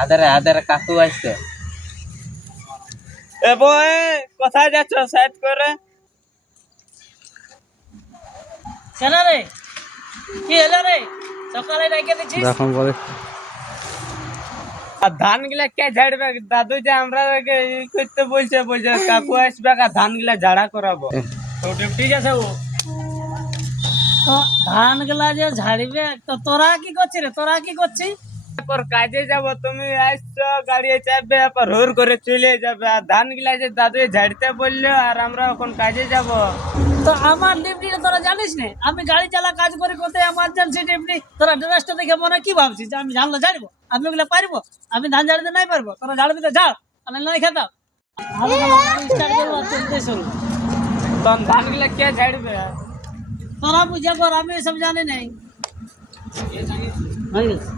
আদারে আদারে কাকু আসছে। এ বই কোথায় যাচ্ছ সাইড করে? কেন রে? কি হলো রে? সকালে রেখে দিছিস? এখন বলে আর ধান গুলা কে ঝাড়বে? দাদু যে আমরা করতে বলছে বলছে কাকু আসবে আর ধান গুলা ঝাড়া করাবো। তো ডিউটি গেছে ও। তো ধান গুলা যে ঝাড়িবে, তো তোরা কি করছিস রে? তোরা কি করছিস? তারপর কাজে যাব, তুমি আসছো গাড়ি চাপবে আবার হুর করে চলে যাবে। আর ধান গুলা যে দাদু ঝাড়তে বললো আর আমরা এখন কাজে যাব। তো আমার ডিউটিটা তোরা জানিস না? আমি গাড়ি চালা কাজ করি, কোথায় এমার্জেন্সি ডিউটি। তোরা ড্রেসটা দেখে মনে কি ভাবছিস যে আমি ঝাড়লে ঝাড়বো? আমি ওগুলো পারবো? আমি ধান ঝাড়তে নাই পারবো? তোরা ঝাড়বি তো ঝাড়, আমি নাই খেতাম। আমি গাড়ি স্টার্ট করবো, চলতে শুরু। তখন ধান গুলা কে ঝাড়বে? তোরা বুঝে কর, আমি এসব জানি নাই। হয়ে গেছে।